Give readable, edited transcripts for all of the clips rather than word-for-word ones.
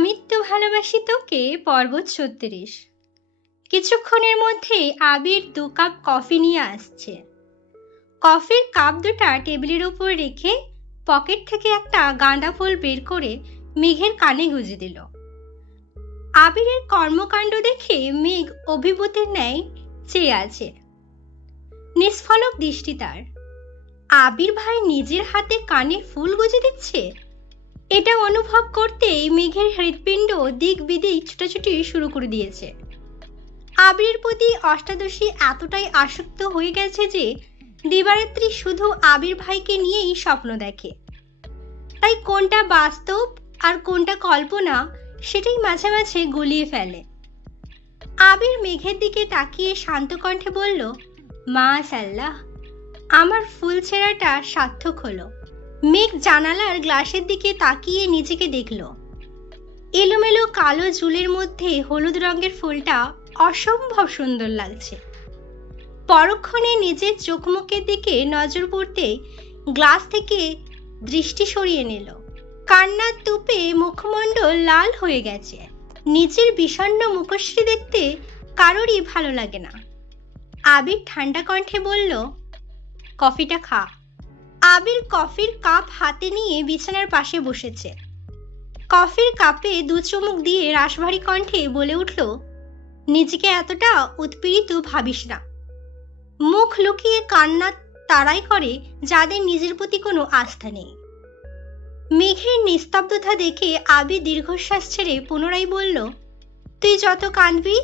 আমি তো ভালোবাসি তোকে পর্ব ৩৬। কিছুক্ষণের মধ্যেই আবির ২ কাপ কফি নিয়ে আসছে। কফির কাপ দুটা টেবিলের উপর রেখে পকেট থেকে একটা গাঁদা ফুল বের করে মেঘের কানে গুঁজে দিল। আবিরের কর্মকাণ্ড দেখে মেঘ অভিভূতের ন্যায় চেয়ে আছে। নিষ্ফলক দৃষ্টি তার। আবির ভাই নিজের হাতে কানে ফুল গুঁজে দিচ্ছে। এটা অনুভব করতেই মেঘের হৃৎপিণ্ড দিক বিদিক ছুটাছুটি শুরু করে দিয়েছে। আবিরের প্রতি অষ্টাদশী এতটাই আসক্ত হয়ে গেছে যে দিবারাত্রি শুধু আবির ভাইকে নিয়েই স্বপ্ন দেখে। তাই কোনটা বাস্তব আর কোনটা কল্পনা সেটাই মাঝে মাঝে গুলিয়ে ফেলে। আবির মেঘের দিকে তাকিয়ে শান্ত কণ্ঠে বলল, মাশাআল্লাহ, আমার ফুল ছেঁড়াটা সার্থক হলো। মেঘ জানালার গ্লাসের দিকে তাকিয়ে নিজেকে দেখল। এলোমেলো কালো চুলের মধ্যে হলুদ রঙের ফুলটা অসম্ভব সুন্দর লাগছে। পরক্ষণে নিজের চোখ মুখের দিকে নজর পড়তে গ্লাস থেকে দৃষ্টি সরিয়ে নিল। কান্নার তোপে মুখমণ্ডল লাল হয়ে গেছে। নিজের বিষণ্ণ মুখশ্রী দেখতে কারোরই ভালো লাগে না। আবির ঠান্ডা কণ্ঠে বলল, কফিটা খা। আবির কফির কাপ হাতে নিয়ে বিছানার পাশে বসেছে। কফির কাপে ২ চুমুক দিয়ে রাশভারী কণ্ঠে বলে উঠল, নিজেকে এতটা উৎপীড়িত ভাবিস না। মুখ লুকিয়ে কান্না তারাই করে যাদের নিজের প্রতি কোনো আস্থা নেই। মেঘের নিস্তব্ধতা দেখে আবির দীর্ঘশ্বাস ছেড়ে পুনরায় বলল, তুই যত কাঁদবি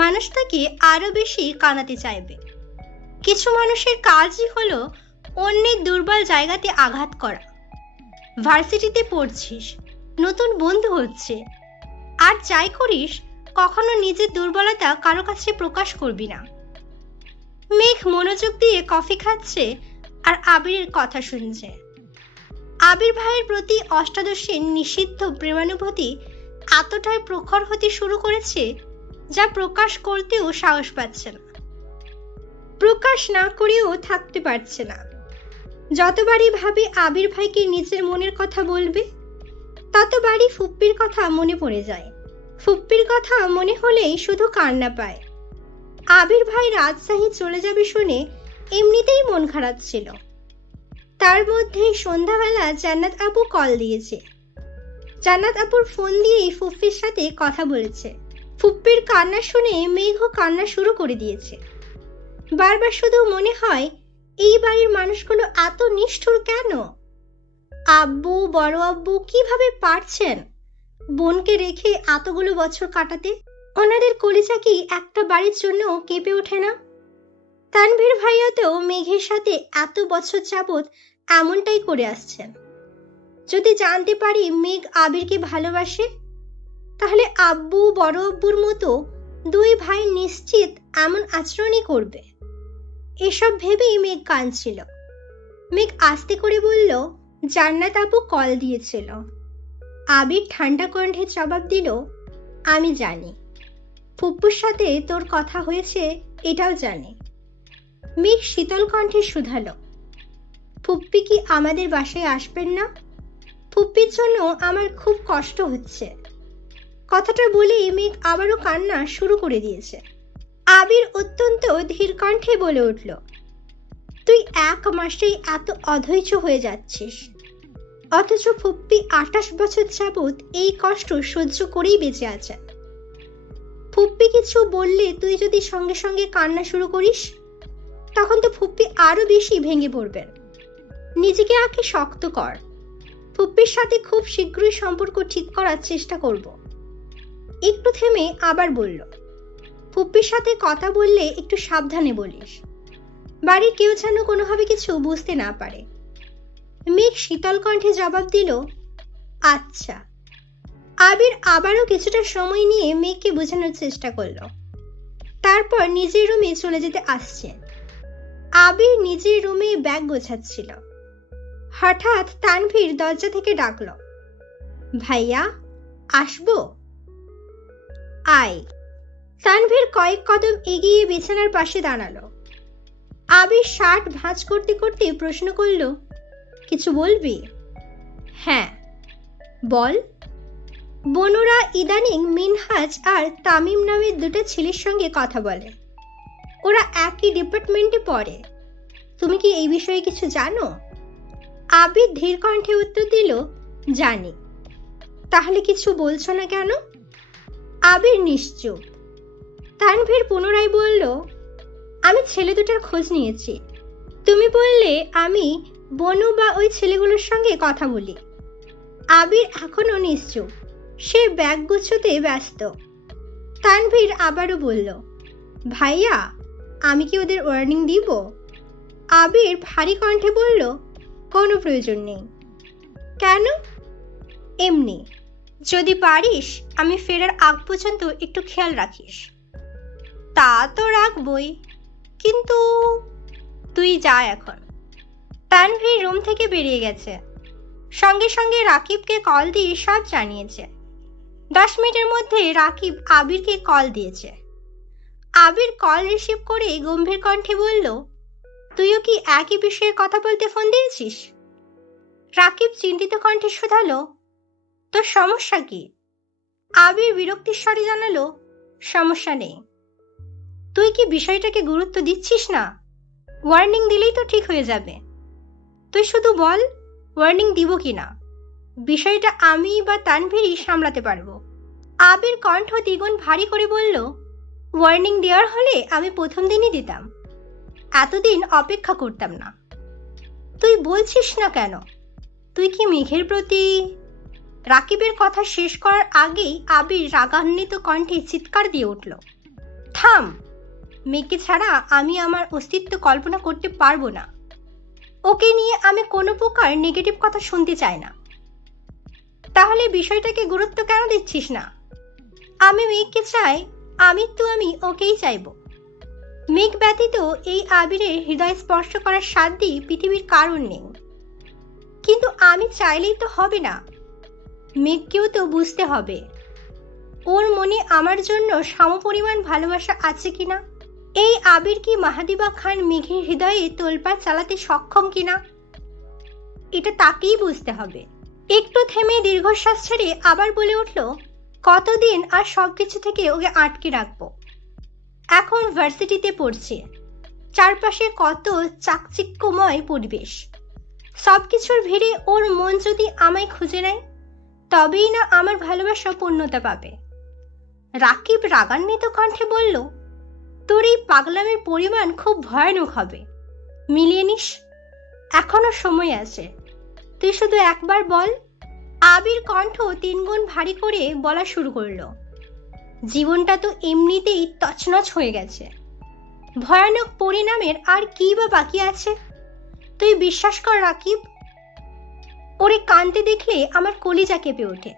মানুষ তাকে আরো বেশি কাঁদাতে চাইবে। কিছু মানুষের কাজই হলো অন্যের দুর্বল জায়গাতে আঘাত করা। ভার্সিটিতে পড়ছিস, নতুন বন্ধু হচ্ছে, আর যাই করিস কখনো নিজের দুর্বলতা কারো কাছে প্রকাশ করবি না। মেঘ মনোযোগ দিয়ে কফি খাচ্ছে আর আবিরের কথা শুনছে। আবির ভাইয়ের প্রতি অষ্টাদশীর নিষিদ্ধ প্রেমানুভূতি এতটাই প্রখর হতে শুরু করেছে যা প্রকাশ করতেও সাহস পাচ্ছে না, প্রকাশ না করেও থাকতে পারছে না। যতবারই ভাবে আবির ভাইকে নিজের মনের কথা বলবে, ততবারই ফুপ্পির কথা মনে পড়ে যায়। ফুপ্পির কথা মনে হলেই শুধু কান্না পায়। আবির ভাই রাজশাহী চলে যাবে শুনে এমনিতেই মন খারাপ ছিল। তার মধ্যেই সন্ধ্যাবেলা জান্নাত আপু কল দিয়েছে। জান্নাত আপুর ফোন দিয়েই ফুপ্পির সাথে কথা বলেছে। ফুপ্পির কান্না শুনে মেঘও কান্না শুরু করে দিয়েছে। বারবার শুধু মনে হয়, এই বাড়ির মানুষগুলো এত নিষ্ঠুর কেন? আব্বু বড় আব্বু কিভাবে পারছেন বোনকে রেখে এতগুলো বছর কাটাতে? ওনাদের কলিজা কি একটা বাড়ির জন্য কেঁপে ওঠে না? তানভীর ভাইয়া তো মেঘের সাথে এত বছর যাবৎ এমনটাই করে আসছেন। যদি জানতে পারি মেঘ আবিরকে ভালোবাসে, তাহলে আব্বু বড় আব্বুর মতো 2 ভাই নিশ্চিত এমন আচরণই করবে। এসব ভেবেই মেঘ কাঁদছিল। মেঘ আস্তে করে বলল, জান্নাত আপু কল দিয়েছিল। আবির ঠান্ডা কণ্ঠে জবাব দিল, আমি জানি। ফুপ্পুর সাথে তোর কথা হয়েছে এটাও জানি। মেঘ শীতল কণ্ঠে শুধালো, ফুপ্পি কি আমাদের বাসায় আসবেন না? ফুপ্পির জন্য আমার খুব কষ্ট হচ্ছে। কথাটা বলেই মেঘ আবারও কান্না শুরু করে দিয়েছে। আবির অত্যন্ত ধীর কণ্ঠে বলে উঠল, তুই 1 মাসেই এত অধৈর্য হয়ে যাচ্ছিস, অথচ ফুপ্পি 28 বছর যাবৎ এই কষ্ট সহ্য করেই বেঁচে আছে। ফুপ্পি কিছু বললে তুই যদি সঙ্গে সঙ্গে কান্না শুরু করিস, তখন তো ফুপ্পি আরো বেশি ভেঙে পড়বেন। নিজেকে আগে শক্ত কর। ফুপ্পির সাথে খুব শীঘ্রই সম্পর্ক ঠিক করার চেষ্টা করব। একটু থেমে আবার বলল, ফুপ্পির সাথে কথা বললে একটু সাবধানে বলিস, বাড়ির কেউ যেন কোনোভাবে কিছু বুঝতে না পারে। মেঘ শীতল কণ্ঠে জবাব দিল, আচ্ছা। আবির আবারও কিছুটা সময় নিয়ে মেঘকে বোঝানোর চেষ্টা করলো। তারপর নিজের রুমে চলে যেতে আসছে। আবির নিজের রুমে ব্যাগ গোছাচ্ছিল। হঠাৎ তানভীর দরজা থেকে ডাকলো, ভাইয়া আসবো? আয়। তানভীর কয়েক কদম এগিয়ে বিছানার পাশে দাঁড়ালো। আবির শার্ট ভাঁজ করতে করতে প্রশ্ন করলো, কিছু বলবি? হ্যাঁ বল। বনুরা ইদানিং মিনহাজ আর তামিম নামের দুটো ছেলের সঙ্গে কথা বলে। ওরা একই ডিপার্টমেন্টে পড়ে। তুমি কি এই বিষয়ে কিছু জানো? আবির ধীর কণ্ঠে উত্তর দিল, জানি। তাহলে কিছু বলছো না কেন? আবির নিশ্চুপ। তানভীর পুনরায় বলল, আমি ছেলে দুটোর খোঁজ নিয়েছি। তুমি বললে আমি বনু বা ওই ছেলেগুলোর সঙ্গে কথা বলি। আবির এখনো নিশ্চুপ। সে ব্যাগ গুছোতে ব্যস্ত। তানভীর আবারও বলল, ভাইয়া, আমি কি ওদের ওয়ার্নিং দিব? আবির ভারী কণ্ঠে বলল, কোনো প্রয়োজন নেই। কেন? এমনি। যদি পারিস আমি ফেরার আগ পর্যন্ত একটু খেয়াল রাখিস। তা তো রাখবই, কিন্তু তুই যা এখন। তানভীর রুম থেকে বেরিয়ে গেছে। সঙ্গে সঙ্গে রাকিবকে কল দিয়ে সব জানিয়েছে। 10 মিনিটের মধ্যে রাকিব আবিরকে কল দিয়েছে। আবির কল রিসিভ করে গম্ভীর কণ্ঠে বলল, তুইও কি একই বিষয়ে কথা বলতে ফোন দিয়েছিস? রাকিব চিন্তিত কণ্ঠে শুধালো, তোর সমস্যা কি? আবির বিরক্তির স্বরে জানালো, সমস্যা নেই। তুই কি বিষয়টাকে গুরুত্ব দিচ্ছিস না? ওয়ার্নিং দিলেই তো ঠিক হয়ে যাবে। তুই শুধু বল ওয়ার্নিং দিব কিনা। বিষয়টা আমি বা তানভীরই সামলাতে পারবো। আবির কণ্ঠ দ্বিগুণ ভারী করে বলল, ওয়ার্নিং দেওয়ার হলে আমি প্রথম দিনই দিতাম, এতদিন অপেক্ষা করতাম না। তুই বলছিস না কেন? তুই কি মেঘের প্রতি? রাকিবের কথা শেষ করার আগেই আবির রাগান্বিত কণ্ঠে চিৎকার দিয়ে উঠল, থাম! মেঘকে ছাড়া আমি আমার অস্তিত্ব কল্পনা করতে পারবো না। ওকে নিয়ে আমি কোনো প্রকার নেগেটিভ কথা শুনতে চাই না। তাহলে বিষয়টাকে গুরুত্ব কেন দিচ্ছিস না? আমি মেঘকে চাই, আমি ওকেই চাইব। মেঘ ব্যতীত এই আবিরের হৃদয় স্পর্শ করার সাধ্যই পৃথিবীর কারণ নেই। কিন্তু আমি চাইলেই তো হবে না। মেঘকেও তো বুঝতে হবে ওর মনে আমার জন্য সমপরিমাণ ভালোবাসা আছে কিনা। এই আবির কি মাহাদিবা খান মেঘের হৃদয়ে তোলপাড় চালাতে সক্ষম কিনা, এটা তাকেই বুঝতে হবে। একটু থেমে দীর্ঘশ্বাস ছেড়ে আবার বলে উঠল, কতদিন আর সবকিছু থেকে ওকে আটকে রাখবো? এখন ভার্সিটিতে পড়ছে, চারপাশে কত চাকচিক্যময় পরিবেশ। সবকিছুর ভিড়ে ওর মন যদি আমায় খুঁজে নেয়, তবেই না আমার ভালোবাসা পূর্ণতা পাবে। রাকিব রাগান্বিত কণ্ঠে বলল, তোর এই পাগলামের পরিমাণ খুব ভয়ানক হবে। মিলিয়ে নিস, এখনো সময় আছে। তুই শুধু একবার বল। আবির কণ্ঠ 3 গুণ ভারী করে বলা শুরু করলো, জীবনটা তো এমনিতেই তছনছ হয়ে গেছে, ভয়ানক পরিণামের আর কি বা বাকি আছে? তুই বিশ্বাস কর রাকিব, ওরে কাঁদতে দেখলে আমার কলিজা কেঁপে ওঠে।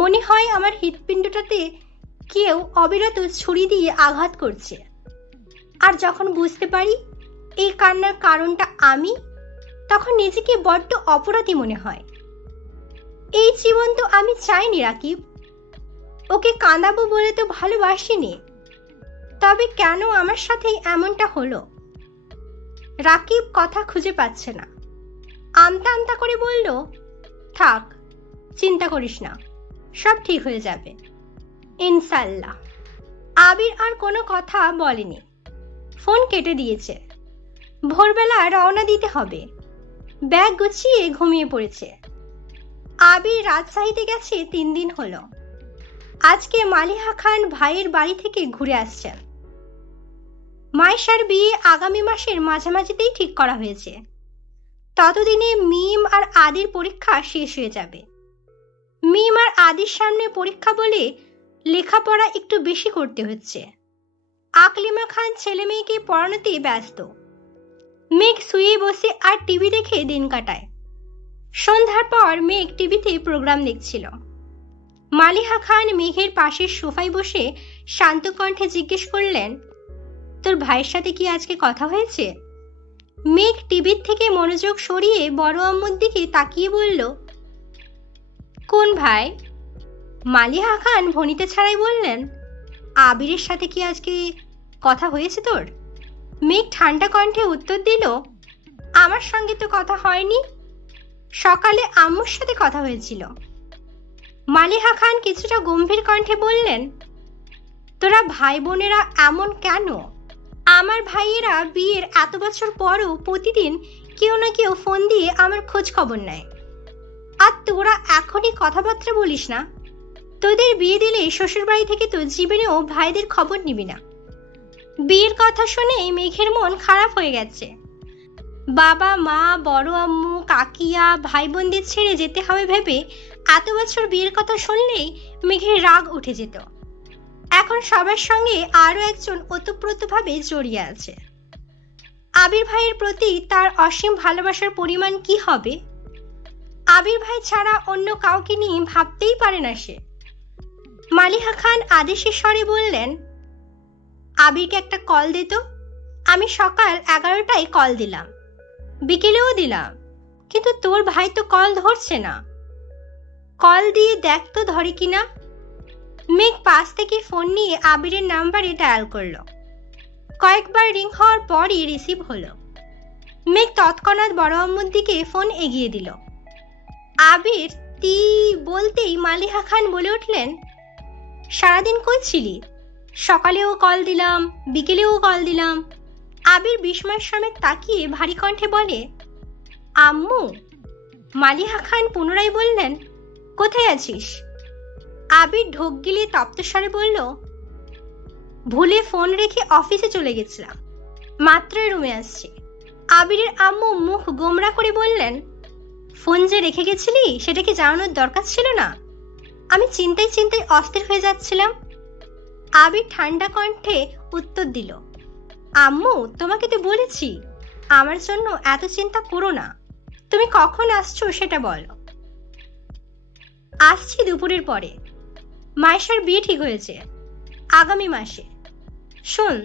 মনে হয় আমার হৃৎপিণ্ডটাতে কেউ অবিরত ছুরি দিয়ে আঘাত করছে। আর যখন বুঝতে পারি এই কান্নার কারণটা আমি, তখন নিজেকে বড্ড অপরাধী মনে হয়। এই জীবন তো আমি চাইনি রাকিব। ওকে কাঁদাবো বলে তো ভালোবাসিনি। তবে কেন আমার সাথে এমনটা হলো? রাকিব কথা খুঁজে পাচ্ছে না। আমতা আমতা করে বলল, থাক, চিন্তা করিস না, সব ঠিক হয়ে যাবে ইনশাল্লাহ। আবির আর কোনো কথা বলেনি, ফোন কেটে দিয়েছে। ভোরবেলা রওনা দিতে হবে। ব্যাগ গুছিয়ে ঘুমিয়ে পড়েছে। আবির রাজশাহীতে গেছে 3 দিন হলো। আজকে মালিহা খান ভাইয়ের বাড়ি থেকে ঘুরে আসছেন। মাইশার বিয়ে আগামী মাসের মাঝামাঝিতেই ঠিক করা হয়েছে। ততদিনে মিম আর আদির পরীক্ষা শেষ হয়ে যাবে। মিম আর আদির সামনে পরীক্ষা বলে লেখাপড়া একটু বেশি করতে হচ্ছে। আকলিমা খান ছেলে মেয়েকে পড়ানোতে ব্যস্ত। মেঘ শুয়ে বসে আর টিভি দেখে দিন কাটায়। সন্ধ্যার পর মেঘ টিভিতে প্রোগ্রাম দেখছিল। মালিহা খান মেঘের পাশের সোফায় বসে শান্ত কণ্ঠে জিজ্ঞেস করলেন, তোর ভাইয়ের সাথে কি আজকে কথা হয়েছে? মেঘ টিভির থেকে মনোযোগ সরিয়ে বড় আম্মুর দিকে তাকিয়ে বলল, কোন ভাই? মালিহা খান ভনিতা ছাড়াই বললেন, আবিরের সাথে কি আজকে কথা হয়েছে তোর? মেঘ ঠান্ডা কণ্ঠে উত্তর দিল, আমার সঙ্গে তো কথা হয়নি। সকালে আম্মুর সাথে কথা হয়েছিল। মালিহা খান কিছুটা গম্ভীর কণ্ঠে বললেন, তোরা ভাই বোনেরা এমন কেন? আমার ভাইয়েরা বিয়ের এত বছর পরও প্রতিদিন কেউ না কেউ ফোন দিয়ে আমার খোঁজ খবর নেয়, আর তোরা এখনই কথাবার্তা বলিস না। তোদের বিয়ে দিলে শ্বশুর বাড়ি থেকে তো জীবনেও ভাইদের খবর নিবি না। বিয়ের কথা শুনেই মেঘের মন খারাপ হয়ে গেছে। বাবা মা, বড় আম্মু, কাকিয়া, ভাই বোনদের ছেড়ে যেতে হবে ভেবে এত বছর বিয়ের কথা শুনলেই মেঘের রাগ উঠে যেত। এখন সবার সঙ্গে আরো একজন ওতপ্রোতভাবে জড়িয়ে আছে। আবির ভাইয়ের প্রতি তার অসীম ভালোবাসার পরিমাণ কি হবে? আবির ভাই ছাড়া অন্য কাউকে নিয়ে ভাবতেই পারে না সে। মালিহা খান আদেশের স্বরে বললেন, আবিরকে একটা কল দে তো। আমি সকাল 11টায় কল দিলাম, বিকেলেও দিলাম, কিন্তু তোর ভাই তো কল ধরছে না। কল দিয়ে দেখ তো ধরে কিনা। মেঘ পাশ থেকে ফোন নিয়ে আবিরের নাম্বারে ডায়াল করলো। কয়েকবার রিং হওয়ার পরই রিসিভ হলো। মেঘ তৎক্ষণাৎ বড় আম্মুর দিকে ফোন এগিয়ে দিল। আবির তি বলতেই মালিহা খান বলে উঠলেন, সারাদিন কই ছিলি? সকালেও কল দিলাম, বিকেলেও কল দিলাম। আবির বিস্ময়ের সমেত তাকিয়ে ভারী কণ্ঠে বলে, আম্মু। মালিহা খান পুনরায় বললেন, কোথায় আছিস? আবির ঢোক গিলিয়ে তপ্তস্বরে বলল, ভুলে ফোন রেখে অফিসে চলে গেছিলাম, মাত্রই রুমে আসছি। আবিরের আম্মু মুখ গোমরা করে বললেন, ফোন যে রেখে গেছিলি সেটা কি জানানোর দরকার ছিল না? আমি চিন্তায় চিন্তায় অস্থির হয়ে যাচ্ছিলাম। আবির ঠান্ডা কণ্ঠে উত্তর দিল, আম্মু তোমাকে তো বলেছি আমার জন্য এত চিন্তা করো না। তুমি কখন আসছো সেটা বলো। আসছি দুপুরের পরে। মায়েশার বিয়ে ঠিক হয়েছে আগামী মাসে। শোন,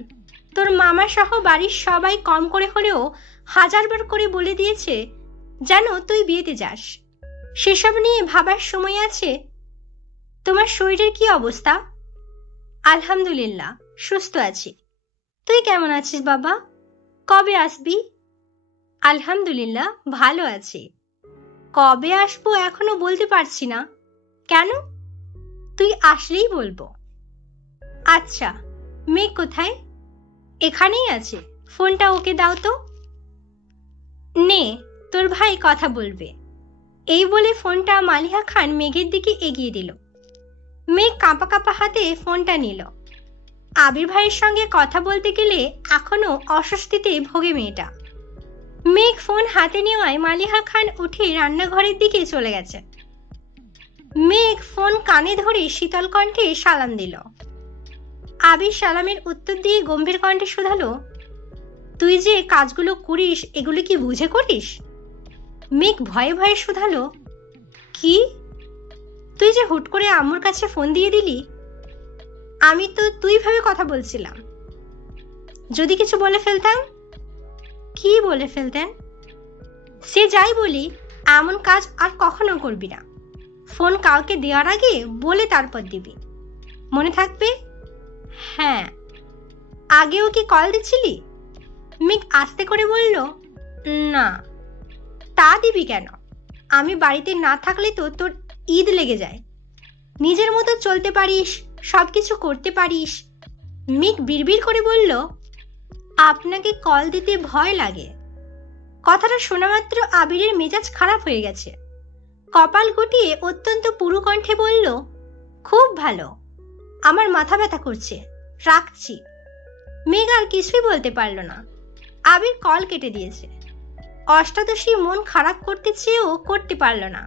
তোর মামা সহ বাড়ির সবাই কম করে হলেও 1000বার করে বলে দিয়েছে যেন তুই বিয়েতে যাস। সেসব নিয়ে ভাবার সময় আছে? তোমার শরীরের কি অবস্থা? আলহামদুলিল্লাহ, সুস্থ আছি। তুই কেমন আছিস বাবা? কবে আসবি? আলহামদুলিল্লাহ, ভালো আছি। কবে আসবো এখনো বলতে পারছি না। কেন? তুই আসলেই বলবো। আচ্ছা, মেয়ে কোথায়? এখানেই আছে, ফোনটা ওকে দাও তো। নে, তোর ভাই কথা বলবে। এই বলে ফোনটা মালিহা খান মেঘের দিকে এগিয়ে দিল। মেঘ কাঁপা কাঁপা হাতে ফোনটা নিল। আবির ভাইয়ের সঙ্গে কথা বলতে গেলে এখনো অস্বস্তিতে ভোগে মেয়েটা। মেঘ ফোন হাতে নেওয়ায় মালিহা খান উঠে রান্নাঘরের দিকে চলে গেছে। মেঘ ফোন কানে ধরে শীতল কণ্ঠে সালাম দিল। আবির সালামের উত্তর দিয়ে গম্ভীর কণ্ঠে শুধালো, তুই যে কাজগুলো করিস এগুলো কি বুঝে করিস? মেঘ ভয়ে ভয়ে শুধালো, কি? তুই যে হুট করে আম্মুর কাছে ফোন দিয়ে দিলি। আমি তো তুই ভাবে কথা বলছিলাম। যদি কিছু বলে ফেলতাম? কি বলে ফেলতেন? সে যাই বলি, এমন কাজ আর কখনো করবি না। ফোন কাউকে দেওয়ার আগে বলে তারপর দিবি, মনে থাকবে? হ্যাঁ। আগেও কি কল দিচ্ছিলি? মেঘ আস্তে করে বলল, না। তা দিবি কেন? আমি বাড়িতে না থাকলে তো তোর ঈদ লেগে যায়। নিজের মতো চলতে পারিস, সবকিছু করতে পারিস। মেঘ বিড়বিড় করে বলল, আপনাকে কল দিতে ভয় লাগে। কথাটা শোনা মাত্র আবিরের মেজাজ খারাপ হয়ে গেছে। কপাল গুটিয়ে অত্যন্ত পুরু কণ্ঠে বলল, খুব ভালো, আমার মাথা ব্যথা করছে, রাখছি। মেঘ আর কিছুই বলতে পারল না। আবির কল কেটে দিয়েছে। অষ্টাদশী মন খারাপ করতে চেয়েও করতে পারল না।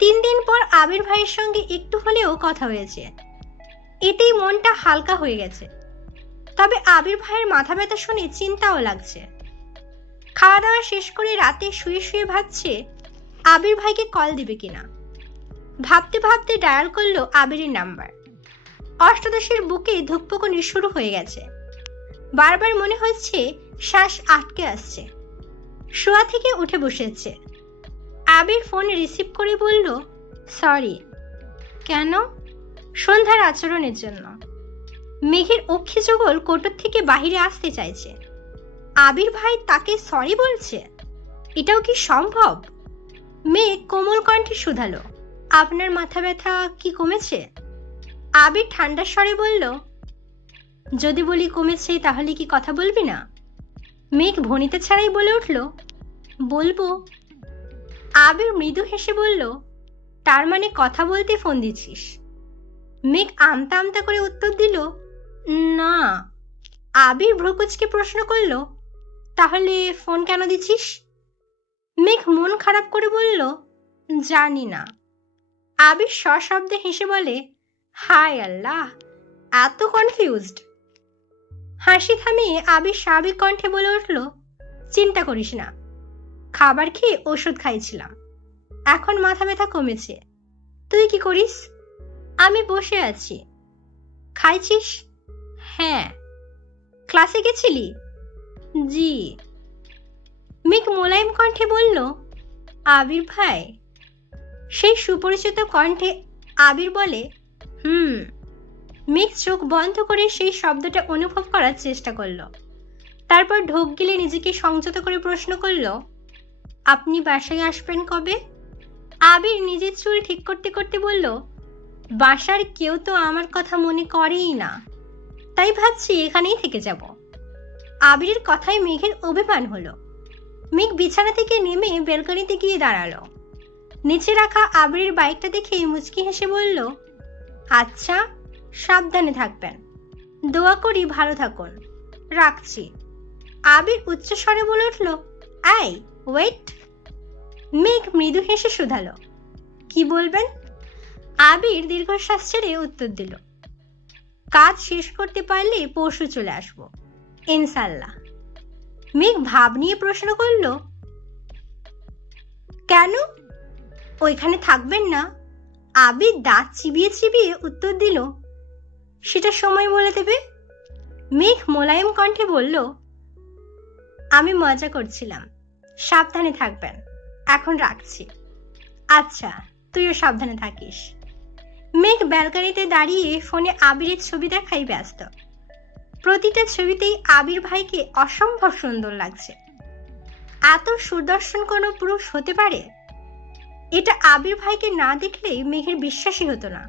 3 দিন পর আবির ভাইয়ের সঙ্গে একটু হলেও কথা হয়েছে, এতেই মনটা হালকা হয়ে গেছে। তবে আবির ভাইয়ের মাথা ব্যথা শুনে চিন্তাও লাগছে। খাওয়া দাওয়া শেষ করে রাতে শুয়ে শুয়ে ভাবছে আবির ভাইকে কল দিবে কিনা। ভাবতে ভাবতে ডায়াল করলো আবিরের নাম্বার। অষ্টাদশীর বুকে ধুকপুকুনি শুরু হয়ে গেছে। বারবার মনে হচ্ছে শ্বাস আটকে আসছে। শোয়া থেকে উঠে বসেছে। আবির ফোন রিসিভ করে বলল, সরি। কেন? সন্ধ্যার আচরণের জন্য। মেঘের অক্ষি যুগল কোটর থেকে বাহিরে আসতে চাইছে। আবির ভাই তাকে সরি বলছে? এটাও কি সম্ভব? মেঘ কোমল কণ্ঠে শুধালো, আপনার মাথা ব্যথা কি কমেছে? আবির ঠান্ডা স্বরে বলল, যদি বলি কমেছে তাহলে কি কথা বলবি না? মেঘ ভনিতা ছাড়াই বলে উঠল, বলবো। আবির মৃদু হেসে বলল, তার মানে কথা বলতে ফোন দিচ্ছিস? মেঘ আমতা আমতা করে উত্তর দিল, না। আবির ভ্রুকুচকে প্রশ্ন করল, তাহলে ফোন কেন দিচ্ছিস? মেঘ মন খারাপ করে বলল, জানি না। আবির সশব্দে হেসে বলে, হায় আল্লাহ, এত কনফিউজড। হাসি থামিয়ে আবির স্বাভাবিক কণ্ঠে বলে উঠল, চিন্তা করিস না, খাবার খেয়ে ওষুধ খাইছিলাম, এখন মাথা ব্যথা কমেছে। তুই কি করিস? আমি বসে আছি। খাইছিস? হ্যাঁ। ক্লাসে গেছিলি? জি। মেঘ মোলায়েম কণ্ঠে বলল, আবির ভাই। সেই সুপরিচিত কণ্ঠে আবির বলে, মেঘ চোখ বন্ধ করে সেই শব্দটা অনুভব করার চেষ্টা করল। তারপর ঢোক গিলে নিজেকে সংযত করে প্রশ্ন করল, আপনি বাসায় আসবেন কবে? আবির নিজের চুল ঠিক করতে করতে বলল, বাসার কেউ তো আমার কথা মনে করেই না, তাই ভাবছি এখানেই থেকে যাব। আবিরের কথায় মেঘের অভিমান হলো। মেঘ বিছানা থেকে নেমে ব্যালকনিতে গিয়ে দাঁড়ালো। নিচে রাখা আবিরের বাইকটা দেখে মুচকি হেসে বলল, আচ্ছা, সাবধানে থাকবেন। দোয়া করি ভালো থাকুন, রাখছি। আবির উচ্চস্বরে বলে উঠল, এই ওয়েট। মেঘ মৃদু হেসে শুধালো, কি বলবেন? আবির দীর্ঘশ্বাস ছেড়ে উত্তর দিল, কাজ শেষ করতে পারলে পরশু চলে আসবো, ইনশাল্লাহ। মেঘ ভাব নিয়ে প্রশ্ন করল, কেন? ওইখানে থাকবেন না? আবির দাঁত চিবিয়ে চিবিয়ে উত্তর দিল, সেটা সময় বলে দেবে। মেঘ মোলায়েম কণ্ঠে বলল, আমি মজা করছিলাম, সাবধানে থাকবেন, এখন রাখছি। আচ্ছা, তুইও সাবধানে থাকিস। মেঘ ব্যালকনিতে দাঁড়িয়ে ফোনে আবিরের ছবি দেখাই ব্যস্ত। প্রতিটা ছবিতেই আবির ভাইকে অসম্ভব সুন্দর লাগছে। এত সুদর্শন কোনো পুরুষ হতে পারে? এটা আবির ভাইকে না দেখলে মেঘের বিশ্বাসই হতো না।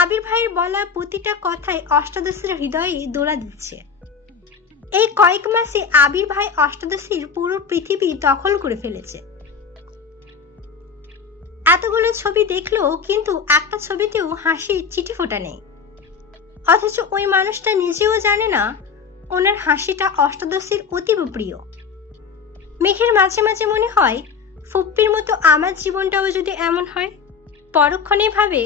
আবির ভাইয়ের বলা প্রতিটা কথায় অষ্টাদশীর হৃদয়ে দোলা দিচ্ছে। এই কয়েক মাসে আবির ভাই অষ্টাদশীর পুরো পৃথিবী দখল করে ফেলেছে। এতগুলো ছবি দেখলো, কিন্তু একটা ছবিতেও হাসির চিঠি ফোটা নেই। অথচ ওই মানুষটা নিজেও জানে না ওনার হাসিটা অষ্টাদশীর অতীব প্রিয়। মেঘের মাঝে মাঝে মনে হয়, ফুপ্পির মতো আমার জীবনটাও যদি এমন হয়। পরক্ষণে ভাবে,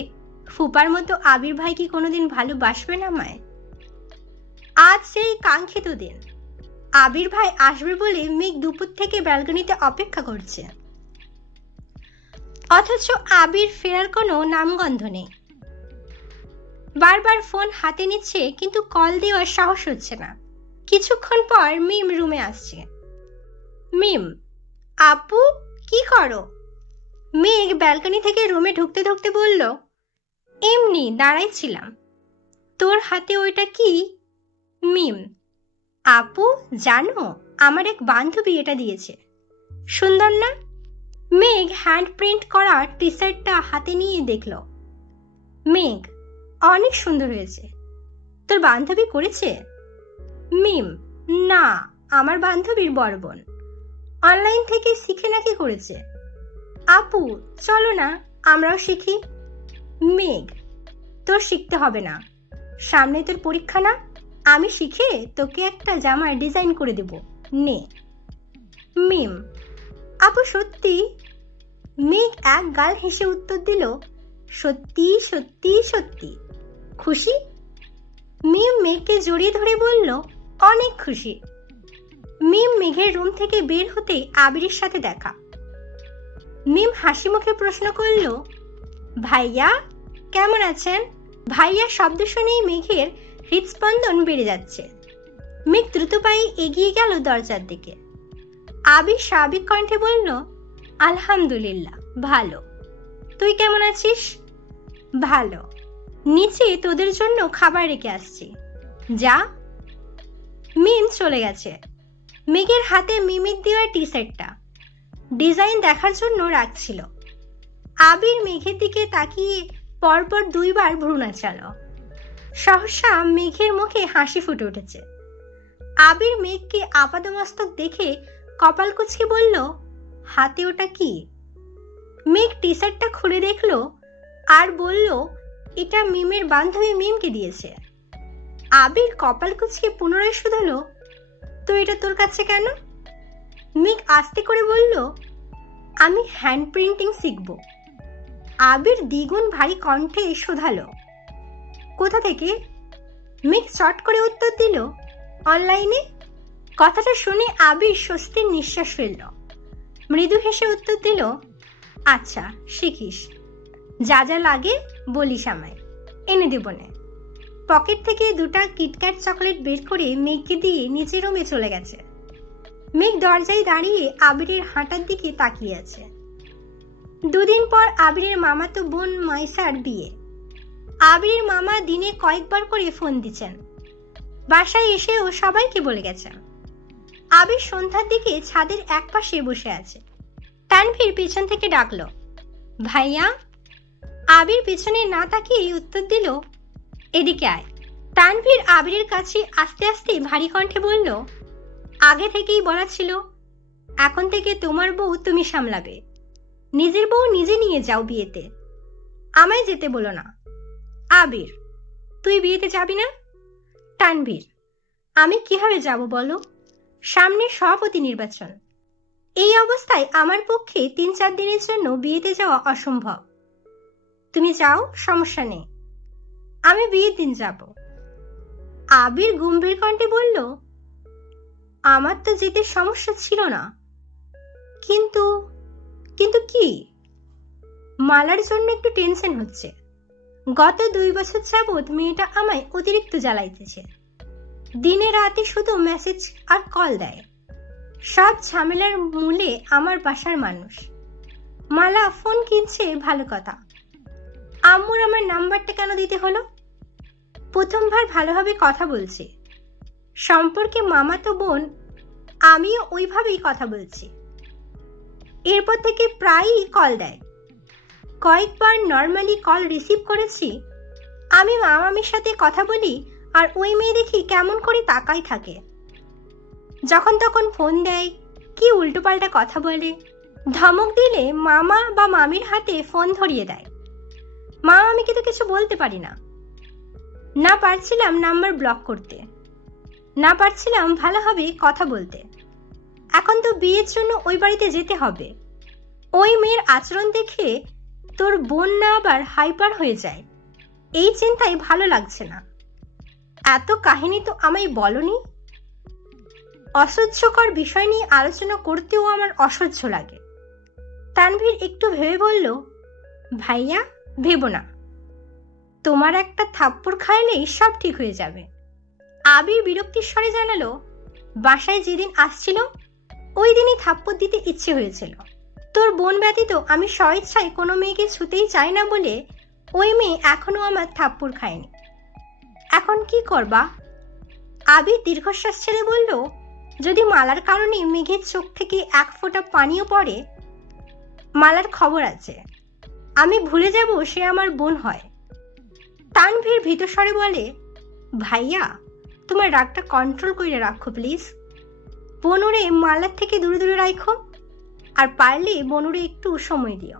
ফুপার মতো আবির ভাই কি কোনোদিন ভালোবাসবে না আমায়? আজ সেই কাঙ্ক্ষিত দিন। আবির ভাই আসবে বলে মেঘ দুপুর থেকে ব্যালকনিতে অপেক্ষা করছে। অথচ আবির ফেরার কোনো নামগন্ধ নেই। বারবার ফোন হাতে নিচ্ছে, কিন্তু কল দেওয়ার সাহস হচ্ছে না। কিছুক্ষণ পর মিম রুমে আসছে। মিম, আপু কি করো? মেঘ ব্যালকনি থেকে রুমে ঢুকতে ঢুকতে বলল, এমনি দাঁড়াইছিলাম। তোর হাতে ওইটা কি? মিম, আপু জানো, আমার এক বান্ধবী এটা দিয়েছে। সুন্দর না? মেঘ হ্যান্ড প্রিন্ট করা টি শার্টটা হাতে নিয়ে দেখল। মেঘ, অনেক সুন্দর হয়েছে। তোর বান্ধবী করেছে? মিম, না, আমার বান্ধবীর বড় বোন অনলাইন থেকে শিখে নাকি করেছে। আপু চলো না, আমরাও শিখি। মেঘ, তোর শিখতে হবে না, সামনে তোর পরীক্ষা না, আমি শিখে তোকে একটা জামার ডিজাইন করে দেব, নে। মিম, আপু সত্যি? মেঘ এক গাল হেসে উত্তর দিল, সত্যি সত্যি সত্যি। খুশি? মিম মেঘকে জড়িয়ে ধরে বলল, অনেক খুশি। মিম মেঘের রুম থেকে বের হতেই আবিরের সাথে দেখা। মিম হাসি মুখে প্রশ্ন করল, ভাইয়া কেমন আছেন? ভাইয়া শব্দ শুনেই মেঘের হৃদস্পন্দন বেড়ে যাচ্ছে। মেঘ দ্রুত পায়ে এগিয়ে গেল দরজার দিকে। আবির স্বাভাবিক কণ্ঠে বলল, আলহামদুলিল্লাহ ভালো। তুই কেমন আছিস? ভালো। নিচে তোদের জন্য খাবার রেখে আসছি, যা। মিম চলে গেছে। মেঘের হাতে মিমির দেওয়া টি শার্টটা ডিজাইন দেখার জন্য রাখছিল। আবির মেঘের দিকে তাকিয়ে পরপর 2 বার ভ্রু নাচালো। সহসা মেঘের মুখে হাসি ফুটে উঠেছে। আবির মেঘকে আপাদমস্তক দেখে কপাল কুঁচকে বলল, হাতে ওটা কি? মেঘ টি শার্টটা খুলে দেখলো আর বলল, এটা মিমের বান্ধবী মিমকে দিয়েছে। আবির কপাল কুঁচকে পুনরায় শুধালো, তো এটা তোর কাছে কেন? মেঘ আস্তে করে বলল, আমি হ্যান্ড প্রিন্টিং শিখব। আবির দ্বিগুণ ভারী কণ্ঠে শোধালো, কোথা থেকে? মেঘ চট করে উত্তর দিল, অনলাইনে। কথাটা শুনে আবির স্বস্তির নিঃশ্বাস ফেলল। মৃদু হেসে উত্তর দিল, আচ্ছা শিখিস, যা যা লাগে বলিস আমায়, এনে দেব না। পকেট থেকে 2টা কিটক্যাট চকলেট বের করে মেঘকে দিয়ে নিচের রুমে চলে গেছে। মেঘ দরজায় দাঁড়িয়ে আবিরের হাঁটার দিকে তাকিয়ে আছে। 2 দিন পর আবিরের মামাতো বোন মাইসার বিয়ে। আবিরের মামা দিনে কয়েকবার করে ফোন দিচ্ছেন। বাসায় এসেও সবাইকে বলে গেছেন। আবির সন্ধ্যার দিকে ছাদের একপাশে বসে আছে। তানভীর পিছন থেকে ডাকলো, ভাইয়া। আবির পিছনে না তাকিয়ে উত্তর দিল, এদিকে আয়। তানভীর আবিরের কাছে আস্তে আস্তে ভারী কণ্ঠে বলল, আগে থেকেই বলা ছিল, এখন থেকে তোমার বউ তুমি সামলাবে। নিজের বউ নিজে নিয়ে যাও বিয়েতে, আমায় যেতে বলো না। আবির, তুই বিয়েতে যাবি না? তানভীর, আমি কিভাবে যাব বলো, সামনে সভাপতি নির্বাচন। এই অবস্থায় আমার পক্ষে 3-4 দিনের জন্য বিয়েতে যাওয়া অসম্ভব। তুমি যাও, সমস্যা নেই, আমি বিয়ের দিন যাব। আবির গম্ভীর কণ্ঠে বলল, আমার তো যেতে সমস্যা ছিল না, কিন্তু কিন্তু কি? মালার জন্য একটু টেনশন হচ্ছে। গত 2 বছর যাবৎ মেয়েটা আমায় অতিরিক্ত জ্বালাইতেছে। দিনে রাতে শুধু মেসেজ আর কল দেয়। সব ঝামেলার মূলে আমার বাসার মানুষ। মালা ফোন কিনছে ভালো কথা, আম্মুর আমার নাম্বারটা কেন দিতে হলো? প্রথমবার ভালোভাবে কথা বলছি, সম্পর্কে মামাতো বোন, আমিও ওইভাবেই কথা বলছি। এরপর থেকে প্রায়ই কল দেয়। কয়েকবার নর্মালি কল রিসিভ করেছি। আমি মামামির সাথে কথা বলি আর ওই মেয়ে দেখি কেমন করে তাকাই থাকে। যখন তখন ফোন দেয়, কি উল্টোপাল্টা কথা বলে। ধমক দিলে মামা বা মামির হাতে ফোন ধরিয়ে দেয়। মামামিকে তো কিছু বলতে পারি না। না পারছিলাম নাম্বার ব্লক করতে, না পারছিলাম ভালোভাবে কথা বলতে। এখন তো বিয়ের জন্য ওই বাড়িতে যেতে হবে। ওই মেয়ের আচরণ দেখে তোর বোন না আবার হাইপার হয়ে যায়, এই চিন্তায় ভালো লাগছে না। এত কাহিনী তো আমায় বলনি। অসহ্যকর বিষয় নিয়ে আলোচনা করতেও আমার অসহ্য লাগে। তানভীর একটু ভেবে বলল, ভাইয়া ভেবো না, তোমার একটা থাপ্পড় খাইলেই সব ঠিক হয়ে যাবে। আবির বিরক্তির স্বরে জানালো, বাসায় যেদিন আসছিল ওই দিনই থাপ্পড় দিতে ইচ্ছে হয়েছিল। তোর বোন ব্যতীত আমি স্বইচ্ছায় কোনো মেয়েকে ছুতেই চাই না বলে ওই মেয়ে এখনো আমার থাপ্পড় খায়নি। এখন কি করবা? আবির দীর্ঘশ্বাস ছেড়ে বলল, যদি মালার কারণে মেঘের চোখ থেকে 1 ফোঁটা পানিও পড়ে, মালার খবর আছে, আমি ভুলে যাব সে আমার বোন হয়। তানভীর ভীত স্বরে বলে, ভাইয়া তোমার রাগটা কন্ট্রোল করে রাখো প্লিজ। বনুরে মালার থেকে দূরে দূরে রাখো, আর পারলে বনুরে একটু সময় দিও।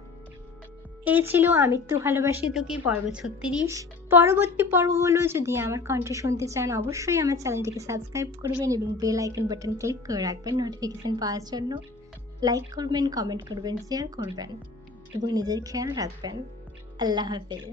এই ছিল আমৃত্যু ভালোবাসি তোকে পর্ব 36। পরবর্তী পর্বগুলো যদি আমার কণ্ঠে শুনতে চান অবশ্যই আমার চ্যানেলটিকে সাবস্ক্রাইব করবেন এবং বেল আইকন বাটন ক্লিক করে রাখবেন নোটিফিকেশন পাওয়ার জন্য। লাইক করবেন, কমেন্ট করবেন, শেয়ার করবেন এবং নিজের খেয়াল রাখবেন। আল্লাহ হাফেজ।